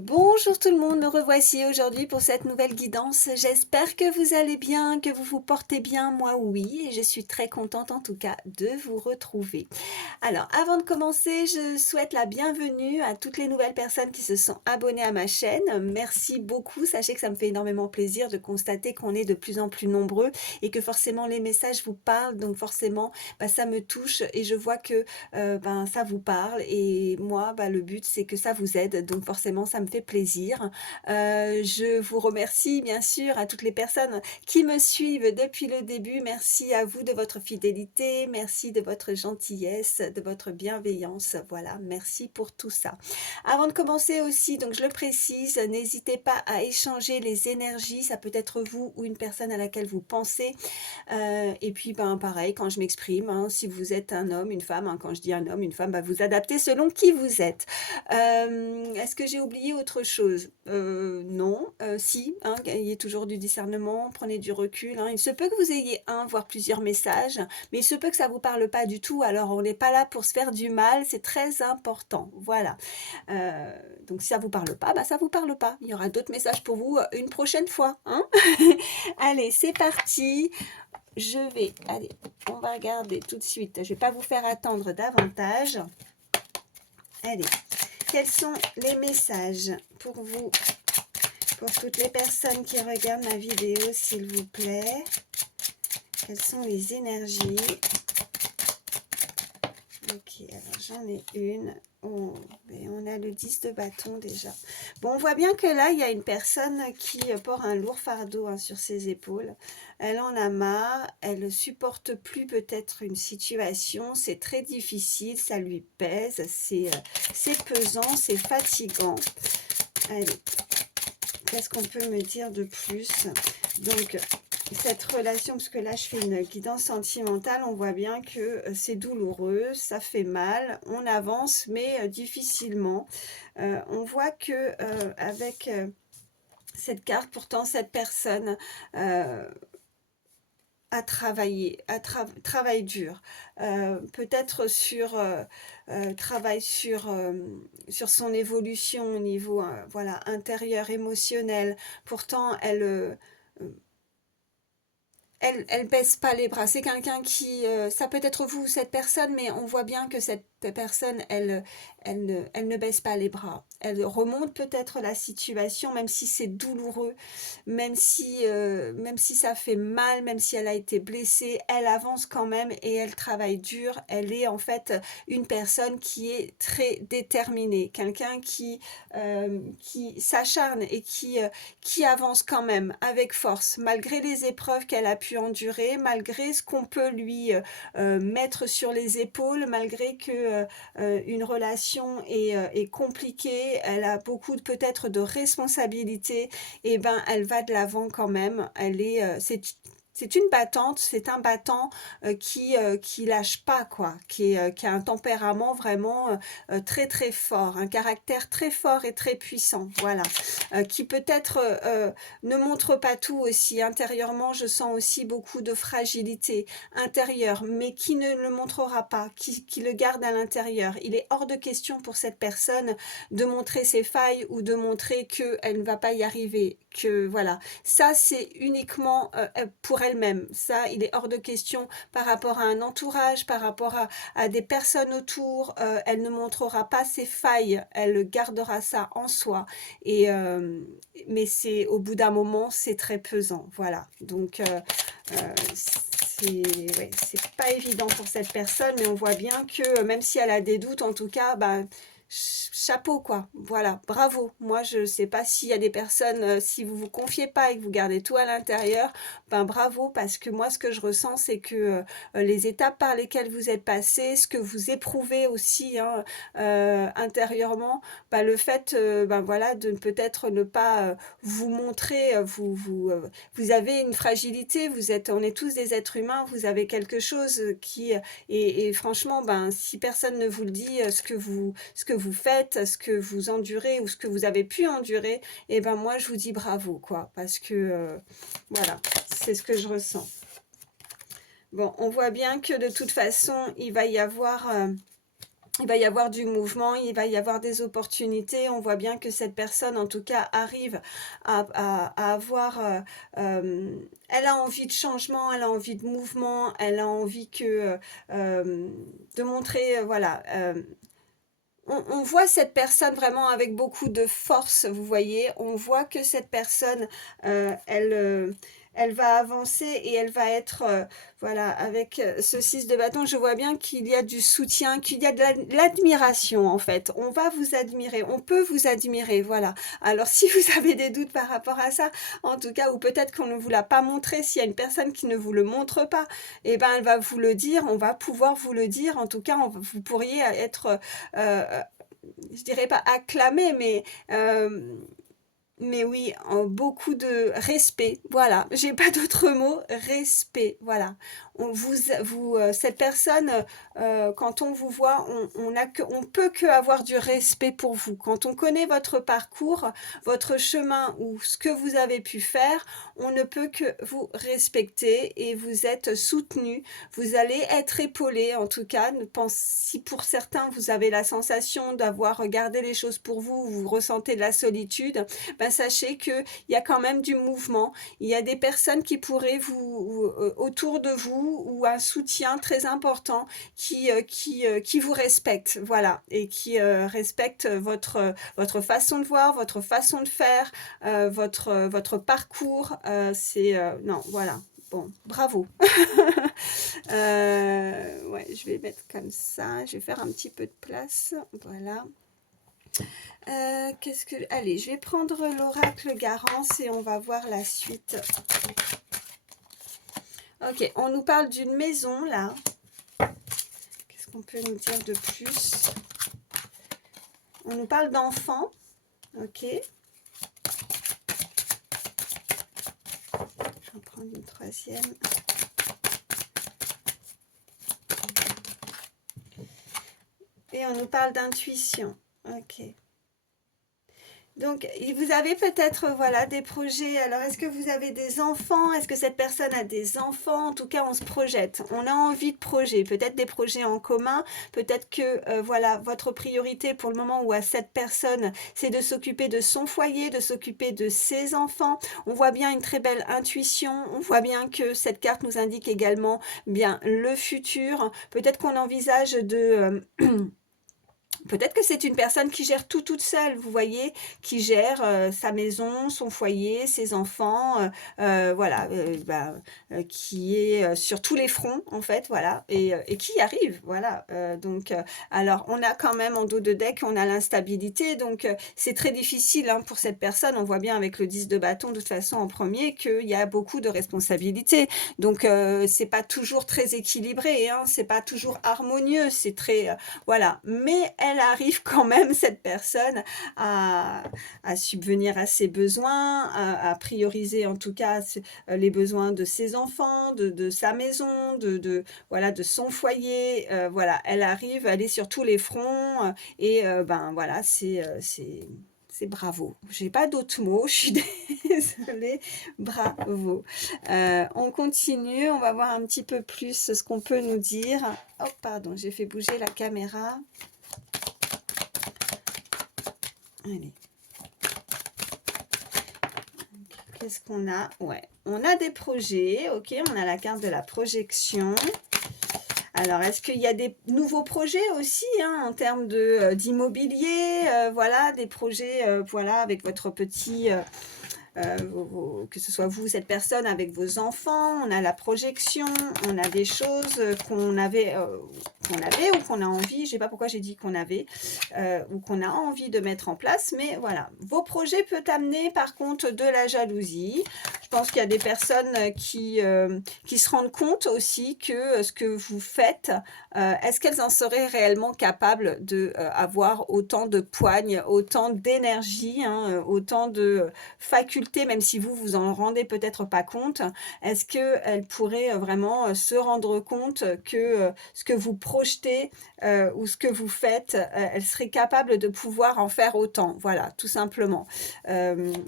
Bonjour tout le monde, me revoici aujourd'hui pour cette nouvelle guidance. J'espère que vous allez bien, que vous vous portez bien. Moi oui, et je suis très contente en tout cas de vous retrouver. Alors, avant de commencer, je souhaite la bienvenue à toutes les nouvelles personnes qui se sont abonnées à ma chaîne. Merci beaucoup. Sachez que ça me fait énormément plaisir de constater qu'on est de plus en plus nombreux et que forcément les messages vous parlent. Donc forcément, ça me touche et je vois que ça vous parle. Et moi, le but, c'est que ça vous aide. Donc forcément, ça me fait plaisir. Je vous remercie bien sûr à toutes les personnes qui me suivent depuis le début. Merci à vous de votre fidélité. Merci de votre gentillesse, de votre bienveillance. Voilà, merci pour tout ça. Avant de commencer aussi, donc je le précise, n'hésitez pas à échanger les énergies. Ça peut être vous ou une personne à laquelle vous pensez. Et puis, pareil, quand je m'exprime, hein, si vous êtes un homme, une femme, hein, quand je dis un homme, une femme, vous adaptez selon qui vous êtes. Est-ce que j'ai oublié autre chose? Non, si, hein, ayez toujours du discernement, prenez du recul, hein. Il se peut que vous ayez un, voire plusieurs messages, mais il se peut que ça vous parle pas du tout. Alors, on n'est pas là pour se faire du mal, c'est très important. Voilà. Euh, donc, si ça vous parle pas, ça vous parle pas. Il y aura d'autres messages pour vous une prochaine fois, hein. Allez, c'est parti. Allez, on va regarder tout de suite. Je ne vais pas vous faire attendre davantage. Allez, quels sont les messages pour vous, pour toutes les personnes qui regardent ma vidéo, s'il vous plaît? Quelles sont les énergies? Ok, alors j'en ai une. Oh, on a le 10 de bâton déjà. Bon, on voit bien que là, il y a une personne qui porte un lourd fardeau, hein, sur ses épaules. Elle en a marre, elle ne supporte plus peut-être une situation, c'est très difficile, ça lui pèse, c'est pesant, c'est fatigant. Allez, qu'est-ce qu'on peut me dire de plus? Donc, cette relation, parce que là je fais une guidance sentimentale, on voit bien que c'est douloureux, ça fait mal, on avance mais difficilement. On voit que avec cette carte, pourtant cette personne a travaillé, travaille dur, peut-être travaille sur son évolution au niveau voilà, intérieur, émotionnel. Pourtant, elle baisse pas les bras. C'est quelqu'un qui, ça peut être vous, cette personne, mais on voit bien que cette personne, elle ne baisse pas les bras. Elle remonte peut-être la situation, même si c'est douloureux, même si ça fait mal, même si elle a été blessée, elle avance quand même et elle travaille dur. Elle est en fait une personne qui est très déterminée, quelqu'un qui s'acharne et qui avance quand même avec force, malgré les épreuves qu'elle a pu endurer, malgré ce qu'on peut lui mettre sur les épaules, malgré que une relation est compliquée, elle a beaucoup peut-être de responsabilités, et elle va de l'avant quand même. C'est une battante, c'est un battant qui lâche pas, quoi, qui a un tempérament vraiment très très fort, un caractère très fort et très puissant, voilà, qui peut-être ne montre pas tout aussi. Intérieurement, je sens aussi beaucoup de fragilité intérieure, mais qui ne le montrera pas, qui le garde à l'intérieur. Il est hors de question pour cette personne de montrer ses failles ou de montrer qu'elle ne va pas y arriver, que voilà. Ça, c'est uniquement pour elle-même. Ça, il est hors de question par rapport à un entourage, par rapport à des personnes autour. Elle ne montrera pas ses failles, elle gardera ça en soi. Et, mais c'est au bout d'un moment, c'est très pesant. Voilà. Donc, c'est pas évident pour cette personne, mais on voit bien que même si elle a des doutes, en tout cas, chapeau, quoi. Voilà, bravo. Moi, je sais pas s'il y a des personnes, si vous vous confiez pas et que vous gardez tout à l'intérieur, bravo, parce que moi, ce que je ressens, c'est que les étapes par lesquelles vous êtes passé, ce que vous éprouvez aussi, hein, intérieurement, le fait, voilà, de peut-être ne pas vous montrer, vous avez une fragilité, on est tous des êtres humains, vous avez quelque chose et franchement, si personne ne vous le dit, ce que vous faites, ce que vous endurez ou ce que vous avez pu endurer, et moi je vous dis bravo, quoi, parce que voilà, c'est ce que je ressens. Bon, on voit bien que de toute façon, il va y avoir il va y avoir du mouvement, il va y avoir des opportunités. On voit bien que cette personne, en tout cas, arrive à avoir, elle a envie de changement, elle a envie de mouvement, elle a envie de montrer, voilà, on voit cette personne vraiment avec beaucoup de force, vous voyez? On voit que cette personne, elle va avancer et elle va être, voilà, avec, ce 6 de bâton, je vois bien qu'il y a du soutien, qu'il y a de l'admiration, en fait. On va vous admirer, on peut vous admirer, voilà. Alors si vous avez des doutes par rapport à ça, en tout cas, ou peut-être qu'on ne vous l'a pas montré, s'il y a une personne qui ne vous le montre pas, eh ben, elle va vous le dire, on va pouvoir vous le dire. En tout cas, vous pourriez être, je dirais pas acclamé, mais oui, beaucoup de respect, voilà, j'ai pas d'autre mot, respect, voilà. Cette personne, quand on vous voit, on peut que avoir du respect pour vous. Quand on connaît votre parcours, votre chemin ou ce que vous avez pu faire, on ne peut que vous respecter et vous êtes soutenu. Vous allez être épaulé, en tout cas. Si pour certains, vous avez la sensation d'avoir regardé les choses pour vous, vous ressentez de la solitude, ben sachez qu'il y a quand même du mouvement. Il y a des personnes qui pourraient autour de vous, ou un soutien très important qui vous respecte, voilà, et qui respecte votre façon de voir, votre façon de faire, votre parcours. Non, voilà. Bon, bravo. Ouais, je vais mettre comme ça. Je vais faire un petit peu de place. Voilà. Allez, je vais prendre l'oracle Garance et on va voir la suite. Ok, on nous parle d'une maison, là. Qu'est-ce qu'on peut nous dire de plus? On nous parle d'enfants. Ok. Je vais en prendre une troisième. Et on nous parle d'intuition. Ok. Donc, vous avez peut-être, voilà, des projets. Alors, est-ce que vous avez des enfants? Est-ce que cette personne a des enfants? En tout cas, on se projette. On a envie de projets. Peut-être des projets en commun. Peut-être que, voilà, votre priorité pour le moment ou à cette personne, c'est de s'occuper de son foyer, de s'occuper de ses enfants. On voit bien une très belle intuition. On voit bien que cette carte nous indique également bien le futur. Peut-être qu'on envisage de... Peut-être que c'est une personne qui gère tout toute seule, vous voyez, qui gère sa maison, son foyer, ses enfants, voilà, qui est sur tous les fronts, en fait, voilà, et qui y arrive, voilà. Alors, on a quand même en dos de deck, on a l'instabilité, donc c'est très difficile hein, pour cette personne. On voit bien avec le 10 de bâton, de toute façon, en premier, qu'il y a beaucoup de responsabilités. Donc, c'est pas toujours très équilibré, hein, c'est pas toujours harmonieux, c'est très... voilà, mais elle arrive quand même, cette personne, à subvenir à ses besoins, à prioriser en tout cas les besoins de ses enfants, de sa maison, voilà, de son foyer. Voilà, elle arrive, elle est sur tous les fronts et ben voilà, c'est bravo. J'ai pas d'autres mots, je suis désolée. Bravo. On continue, on va voir un petit peu plus ce qu'on peut nous dire. Oh, pardon, j'ai fait bouger la caméra. Allez. Qu'est-ce qu'on a? Ouais, on a des projets, ok, on a la carte de la projection. Alors, est-ce qu'il y a des nouveaux projets aussi hein, en termes d'immobilier, voilà, des projets, voilà, avec votre petit... que ce soit vous, cette personne, avec vos enfants, on a la projection, on a des choses qu'on avait ou qu'on a envie, je ne sais pas pourquoi j'ai dit qu'on avait, ou qu'on a envie de mettre en place, mais voilà. Vos projets peuvent amener par contre de la jalousie. Je pense qu'il y a des personnes qui se rendent compte aussi que ce que vous faites, est-ce qu'elles en seraient réellement capables d'avoir autant de poigne, autant d'énergie, hein, autant de facultés, même si vous en rendez peut-être pas compte, est-ce qu'elles pourraient vraiment se rendre compte que ce que vous projetez ou ce que vous faites, elles seraient capables de pouvoir en faire autant, voilà, tout simplement. Qu'est-ce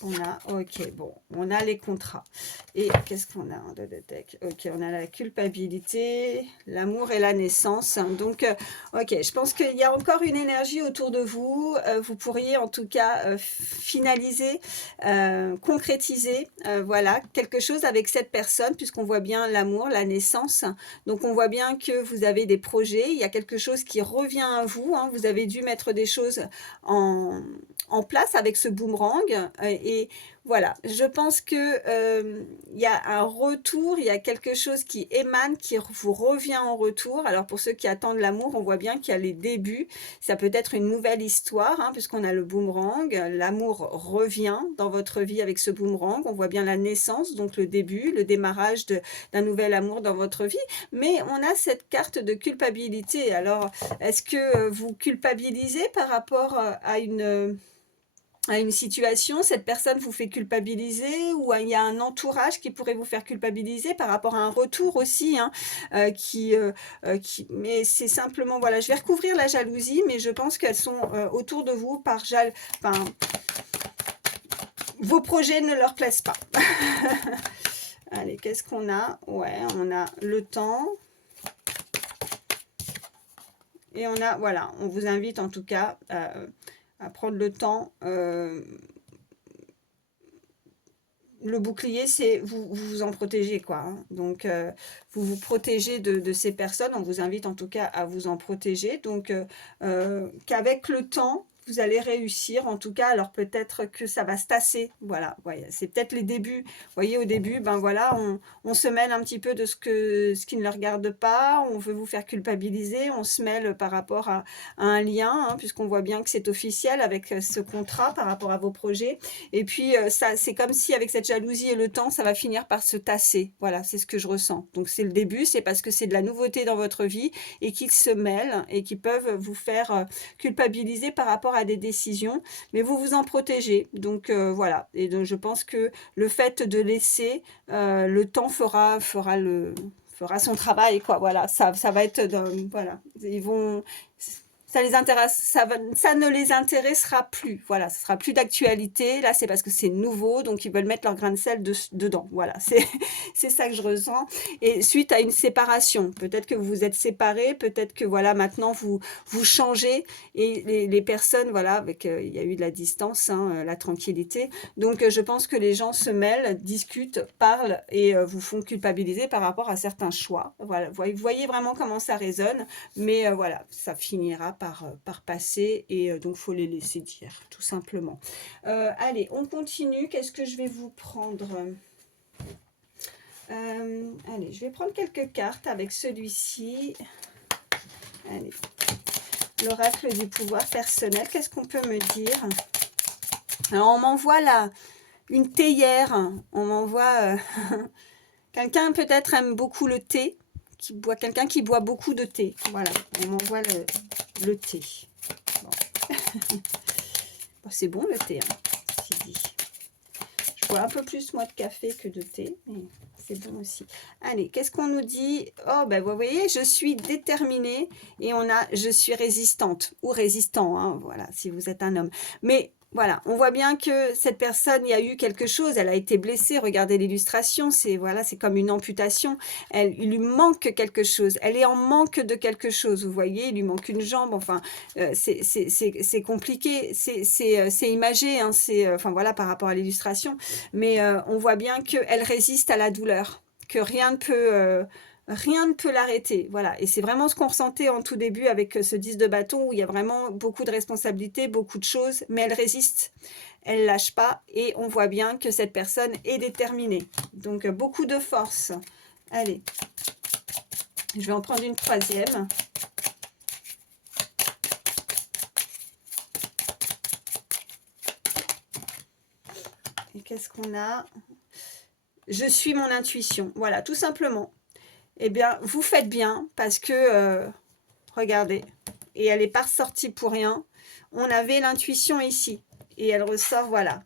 qu'on a? Ok, bon, on a les contrats. Et qu'est-ce qu'on a en dos de deck? Ok, on a la culpabilité, l'amour et la naissance. Donc, ok, je pense qu'il y a encore une énergie autour de vous. Vous pourriez en tout cas finaliser, concrétiser, voilà, quelque chose avec cette personne, puisqu'on voit bien l'amour, la naissance. Donc, on voit bien que vous avez des projets. Il y a quelque chose qui revient à vous, hein. Vous avez dû mettre des choses en place avec ce boomerang et voilà, je pense que il y a un retour, il y a quelque chose qui émane, qui vous revient en retour. Alors pour ceux qui attendent l'amour, on voit bien qu'il y a les débuts, ça peut être une nouvelle histoire, hein, puisqu'on a le boomerang, l'amour revient dans votre vie avec ce boomerang, on voit bien la naissance, donc le début, le démarrage d'un nouvel amour dans votre vie, mais on a cette carte de culpabilité. Alors est-ce que vous culpabilisez par rapport à une situation, cette personne vous fait culpabiliser ou il y a un entourage qui pourrait vous faire culpabiliser par rapport à un retour aussi, hein, mais c'est simplement, voilà, je vais recouvrir la jalousie, mais je pense qu'elles sont autour de vous enfin, vos projets ne leur plaisent pas. Allez, qu'est-ce qu'on a? Ouais, on a le temps. Et on a, voilà, on vous invite en tout cas à prendre le temps. Le bouclier, c'est vous vous en protégez, quoi, hein. Donc, vous vous protégez de ces personnes. On vous invite en tout cas à vous en protéger. Donc, qu'avec le temps, vous allez réussir. En tout cas, alors peut-être que ça va se tasser. Voilà, ouais, c'est peut-être les débuts. Vous voyez, au début, ben voilà, on se mêle un petit peu de ce qui ne le regarde pas. On veut vous faire culpabiliser. On se mêle par rapport à un lien, hein, puisqu'on voit bien que c'est officiel avec ce contrat par rapport à vos projets. Et puis, ça, c'est comme si avec cette jalousie et le temps, ça va finir par se tasser. Voilà, c'est ce que je ressens. Donc, c'est le début, c'est parce que c'est de la nouveauté dans votre vie et qu'ils se mêlent et qui peuvent vous faire culpabiliser par rapport à des décisions. Mais vous vous en protégez. Donc, voilà. Et donc, je pense que le fait de laisser, le temps fera son travail, quoi. Voilà, ça va être, voilà. Ils vont... Ça ne les intéressera plus. Voilà, ça sera plus d'actualité. Là, c'est parce que c'est nouveau, donc ils veulent mettre leur grain de sel dedans. Voilà, c'est ça que je ressens. Et suite à une séparation, peut-être que vous vous êtes séparés, peut-être que voilà, maintenant vous changez et les personnes, voilà, avec il y a eu de la distance, hein, la tranquillité. Donc, je pense que les gens se mêlent, discutent, parlent et vous font culpabiliser par rapport à certains choix. Voilà, vous voyez vraiment comment ça résonne. Mais voilà, ça finira par passer et donc il faut les laisser dire, tout simplement. Allez, on continue. Qu'est-ce que je vais vous prendre? Allez, je vais prendre quelques cartes avec celui-ci. Allez, l'oracle du pouvoir personnel. Qu'est-ce qu'on peut me dire? Alors, on m'envoie là une théière. On m'envoie... quelqu'un peut-être aime beaucoup le thé. Quelqu'un qui boit beaucoup de thé. Voilà, on m'envoie le thé. Bon. Bon, c'est bon le thé, hein, c'est dit. Je bois un peu plus moi de café que de thé, mais c'est bon aussi. Allez, qu'est-ce qu'on nous dit? Oh, ben vous voyez, je suis déterminée et on a je suis résistante ou résistant, hein, voilà, si vous êtes un homme. Mais voilà, on voit bien que cette personne, il y a eu quelque chose, elle a été blessée. Regardez l'illustration, c'est voilà, c'est comme une amputation. Il lui manque quelque chose, elle est en manque de quelque chose. Vous voyez, il lui manque une jambe. Enfin, c'est compliqué, c'est imagé, hein, enfin voilà, par rapport à l'illustration. Mais on voit bien qu'elle résiste à la douleur, que rien ne peut l'arrêter, voilà. Et c'est vraiment ce qu'on ressentait en tout début avec ce 10 de bâton, où il y a vraiment beaucoup de responsabilités, beaucoup de choses, mais elle résiste, elle lâche pas, et on voit bien que cette personne est déterminée. Donc, beaucoup de force. Allez, je vais en prendre une troisième. Et qu'est-ce qu'on a? Je suis mon intuition, voilà, tout simplement. Eh bien, vous faites bien parce que, regardez, et elle n'est pas ressortie pour rien. On avait l'intuition ici et elle ressort, voilà,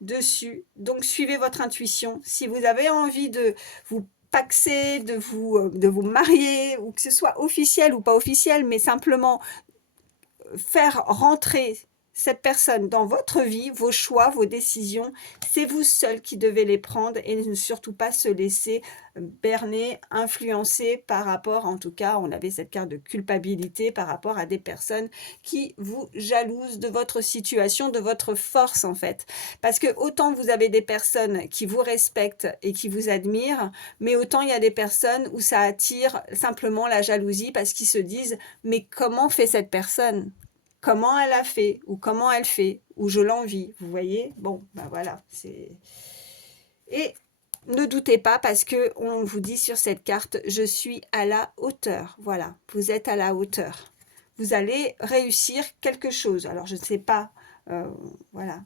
dessus. Donc, suivez votre intuition. Si vous avez envie de vous paxer, de vous marier, ou que ce soit officiel ou pas officiel, mais simplement faire rentrer cette personne dans votre vie, vos choix, vos décisions, c'est vous seul qui devez les prendre et ne surtout pas se laisser berner, influencer par rapport, en tout cas, on avait cette carte de culpabilité par rapport à des personnes qui vous jalousent de votre situation, de votre force en fait. Parce que autant vous avez des personnes qui vous respectent et qui vous admirent, mais autant il y a des personnes où ça attire simplement la jalousie parce qu'ils se disent « mais comment fait cette personne ?» Comment elle a fait, ou comment elle fait, ou je l'envie, vous voyez? Bon, ben voilà, c'est... Et ne doutez pas parce que on vous dit sur cette carte, je suis à la hauteur. Voilà, vous êtes à la hauteur. Vous allez réussir quelque chose. Alors, je ne sais pas, voilà,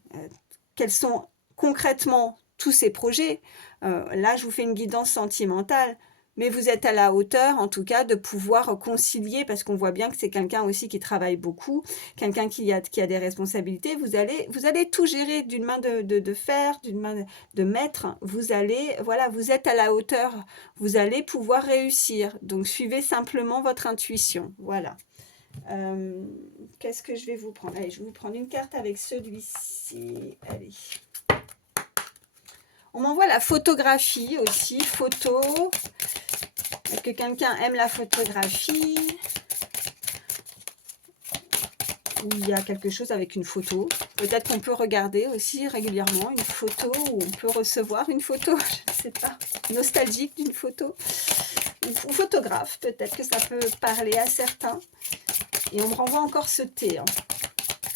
quels sont concrètement tous ces projets. Là, je vous fais une guidance sentimentale. Mais vous êtes à la hauteur, en tout cas, de pouvoir concilier, parce qu'on voit bien que c'est quelqu'un aussi qui travaille beaucoup, quelqu'un qui a des responsabilités. Vous allez tout gérer d'une main de fer, d'une main de maître. Vous allez, voilà, vous êtes à la hauteur. Vous allez pouvoir réussir. Donc, suivez simplement votre intuition. Voilà. Qu'est-ce que je vais vous prendre? Allez, je vais vous prendre une carte avec celui-ci. Allez. On m'envoie la photographie aussi. Photo. Est-ce que quelqu'un aime la photographie? Ou il y a quelque chose avec une photo. Peut-être qu'on peut regarder aussi régulièrement une photo, ou on peut recevoir une photo, je ne sais pas, nostalgique d'une photo. Ou photographe, peut-être que ça peut parler à certains. Et on me renvoie encore ce thé, hein.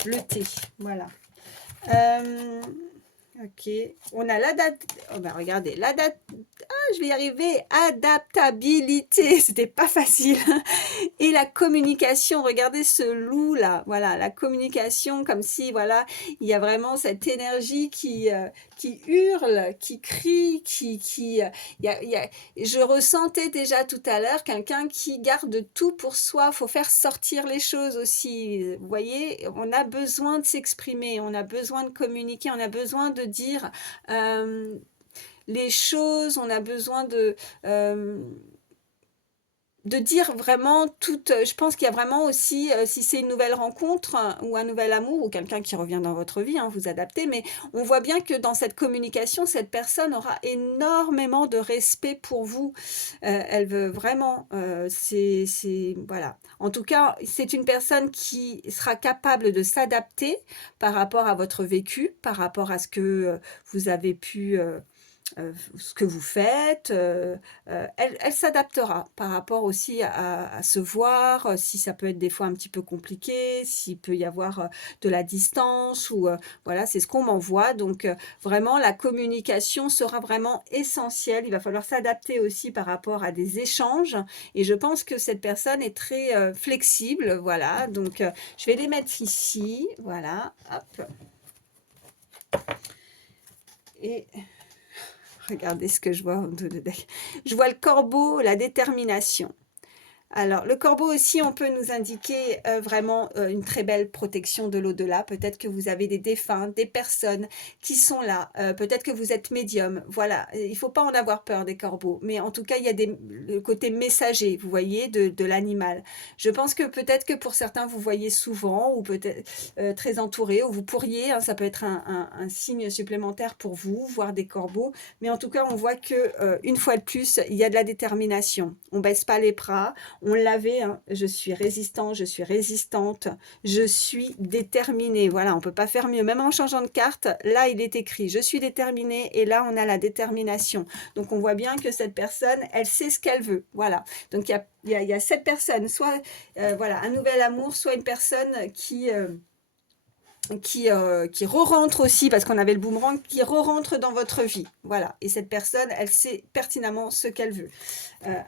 Le thé, voilà. Ok, on a la date. Oh ben regardez, la date. Ah, je vais y arriver. Adaptabilité, c'était pas facile. Et la communication, regardez ce loup là, voilà, la communication comme si, voilà, il y a vraiment cette énergie qui hurle, qui crie, je ressentais déjà tout à l'heure quelqu'un qui garde tout pour soi, il faut faire sortir les choses aussi, vous voyez, on a besoin de s'exprimer, on a besoin de communiquer, on a besoin de dire les choses, on a besoin de dire vraiment toute, je pense qu'il y a vraiment aussi, si c'est une nouvelle rencontre ou un nouvel amour ou quelqu'un qui revient dans votre vie, hein, vous adaptez, mais on voit bien que dans cette communication, cette personne aura énormément de respect pour vous. Elle veut vraiment, voilà. En tout cas, c'est une personne qui sera capable de s'adapter par rapport à votre vécu, par rapport à ce que vous avez pu ce que vous faites, elle s'adaptera par rapport aussi à se voir, si ça peut être des fois un petit peu compliqué, s'il peut y avoir de la distance, ou voilà, c'est ce qu'on m'envoie. Donc vraiment, la communication sera vraiment essentielle. Il va falloir s'adapter aussi par rapport à des échanges. Et je pense que cette personne est très flexible. Voilà, donc je vais les mettre ici. Voilà, hop. Et regardez ce que je vois. Je vois le corbeau, la détermination. Alors, le corbeau aussi, on peut nous indiquer vraiment une très belle protection de l'au-delà. Peut-être que vous avez des défunts, des personnes qui sont là. Peut-être que vous êtes médium. Voilà, il ne faut pas en avoir peur des corbeaux. Mais en tout cas, il y a le côté messager, vous voyez, de l'animal. Je pense que peut-être que pour certains, vous voyez souvent, ou peut-être très entouré, ou vous pourriez, hein, ça peut être un signe supplémentaire pour vous, voir des corbeaux. Mais en tout cas, on voit que une fois de plus, il y a de la détermination. On ne baisse pas les bras. On l'avait, hein, je suis résistant, je suis résistante, je suis déterminée. Voilà, on ne peut pas faire mieux. Même en changeant de carte, là, il est écrit « Je suis déterminée » et là, on a la détermination. Donc, on voit bien que cette personne, elle sait ce qu'elle veut. Voilà. Donc, il y a cette personne, soit voilà, un nouvel amour, soit une personne qui re-rentre aussi, parce qu'on avait le boomerang, qui re-rentre dans votre vie. Voilà. Et cette personne, elle sait pertinemment ce qu'elle veut.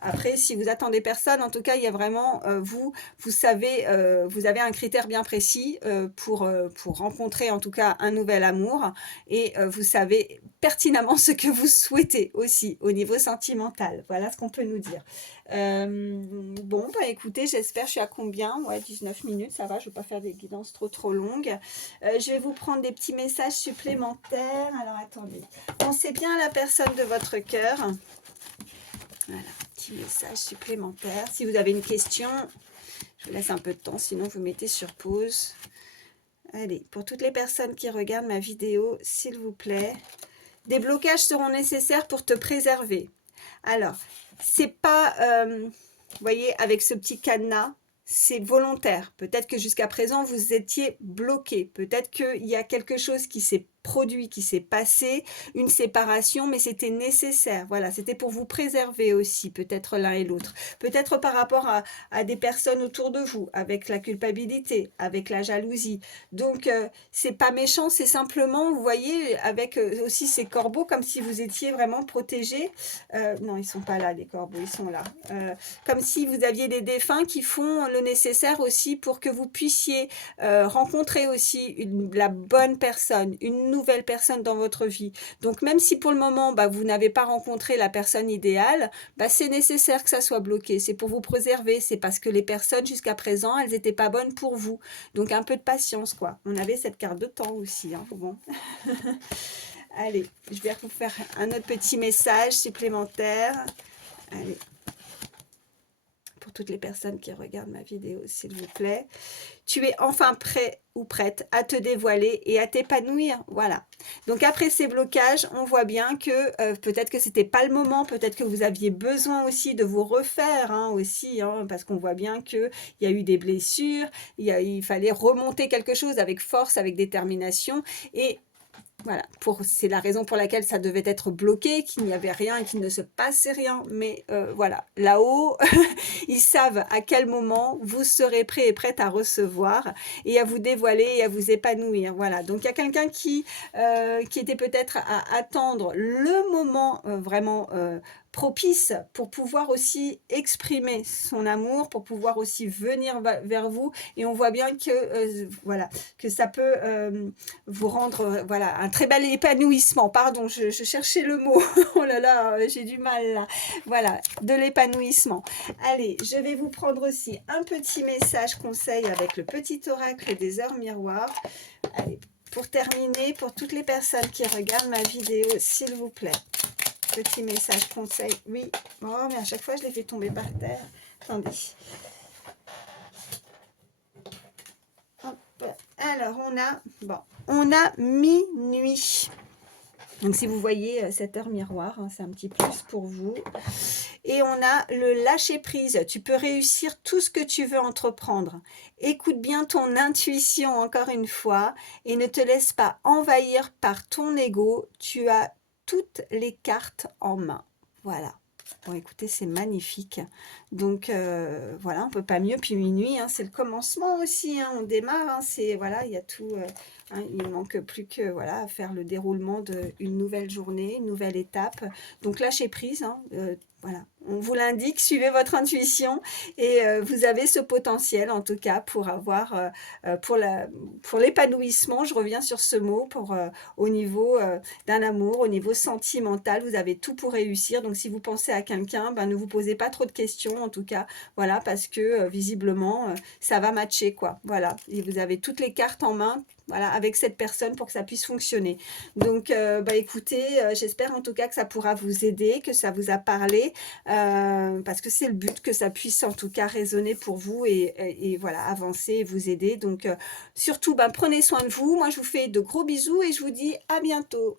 Après, si vous attendez personne, en tout cas, il y a vraiment, vous savez, vous avez un critère bien précis pour rencontrer en tout cas un nouvel amour, et vous savez pertinemment ce que vous souhaitez aussi au niveau sentimental. Voilà ce qu'on peut nous dire. Bon, bah écoutez, j'espère, je suis à combien? Ouais, 19 minutes, ça va, je ne veux pas faire des guidances trop longues. Je vais vous prendre des petits messages supplémentaires. Alors, attendez. Pensez bien à la personne de votre cœur. Voilà, petit message supplémentaire. Si vous avez une question, je vous laisse un peu de temps, sinon vous mettez sur pause. Allez, pour toutes les personnes qui regardent ma vidéo, s'il vous plaît. Des blocages seront nécessaires pour te préserver. Alors, c'est pas, vous voyez, avec ce petit cadenas, c'est volontaire. Peut-être que jusqu'à présent, vous étiez bloqué. Peut-être qu'il y a quelque chose qui s'est produit, qui s'est passé, une séparation, mais c'était nécessaire. Voilà, c'était pour vous préserver aussi, peut-être l'un et l'autre. Peut-être par rapport à des personnes autour de vous, avec la culpabilité, avec la jalousie. Donc, c'est pas méchant, c'est simplement, vous voyez, avec aussi ces corbeaux, comme si vous étiez vraiment protégés. Non, ils sont pas là, les corbeaux, ils sont là. Comme si vous aviez des défunts qui font le nécessaire aussi pour que vous puissiez rencontrer aussi la bonne personne, une nouvelle personne dans votre vie. Donc même si pour le moment, bah, vous n'avez pas rencontré la personne idéale, bah, c'est nécessaire que ça soit bloqué. C'est pour vous préserver, c'est parce que les personnes jusqu'à présent, elles n'étaient pas bonnes pour vous. Donc un peu de patience, quoi. On avait cette carte de temps aussi, hein, bon. Allez, je vais vous faire un autre petit message supplémentaire. Allez. Pour toutes les personnes qui regardent ma vidéo, s'il vous plaît. Tu es enfin prêt ou prête à te dévoiler et à t'épanouir. Voilà. Donc après ces blocages, on voit bien que peut-être que c'était pas le moment, peut-être que vous aviez besoin aussi de vous refaire aussi, parce qu'on voit bien qu'il y a eu des blessures, il fallait remonter quelque chose avec force, avec détermination. Et voilà, c'est la raison pour laquelle ça devait être bloqué, qu'il n'y avait rien et qu'il ne se passait rien. Mais voilà, là-haut, ils savent à quel moment vous serez prêt et prête à recevoir et à vous dévoiler et à vous épanouir. Voilà, donc il y a quelqu'un qui était peut-être à attendre le moment vraiment propice pour pouvoir aussi exprimer son amour, pour pouvoir aussi venir vers vous. Et on voit bien que, voilà, que ça peut vous rendre voilà, un très bel épanouissement. Pardon, je cherchais le mot. Oh là là, j'ai du mal là. Voilà, de l'épanouissement. Allez, je vais vous prendre aussi un petit message conseil avec le petit oracle des heures miroirs. Allez, pour terminer, pour toutes les personnes qui regardent ma vidéo, s'il vous plaît. Petit message conseil. Oui. Oh, mais à chaque fois, je les fais tomber par terre. Attendez. Hop. Alors, on a minuit. Donc, si vous voyez cette heure miroir, c'est un petit plus pour vous. Et on a le lâcher prise. Tu peux réussir tout ce que tu veux entreprendre. Écoute bien ton intuition encore une fois et ne te laisse pas envahir par ton ego. Tu as toutes les cartes en main. Voilà. Bon, écoutez, c'est magnifique. Donc, voilà, on ne peut pas mieux. Puis minuit, c'est le commencement aussi. On démarre. Voilà, il y a tout. Il ne manque plus que voilà, à faire le déroulement d'une nouvelle journée, une nouvelle étape. Donc, lâchez prise. Voilà, on vous l'indique, suivez votre intuition et vous avez ce potentiel en tout cas pour avoir, pour l'épanouissement, je reviens sur ce mot, au niveau d'un amour, au niveau sentimental, vous avez tout pour réussir. Donc si vous pensez à quelqu'un, ne vous posez pas trop de questions en tout cas, voilà, parce que visiblement ça va matcher quoi, voilà, et vous avez toutes les cartes en main. Voilà, avec cette personne pour que ça puisse fonctionner. Donc, écoutez, j'espère en tout cas que ça pourra vous aider, que ça vous a parlé, parce que c'est le but, que ça puisse en tout cas résonner pour vous et voilà, avancer et vous aider. Donc, surtout, prenez soin de vous. Moi, je vous fais de gros bisous et je vous dis à bientôt.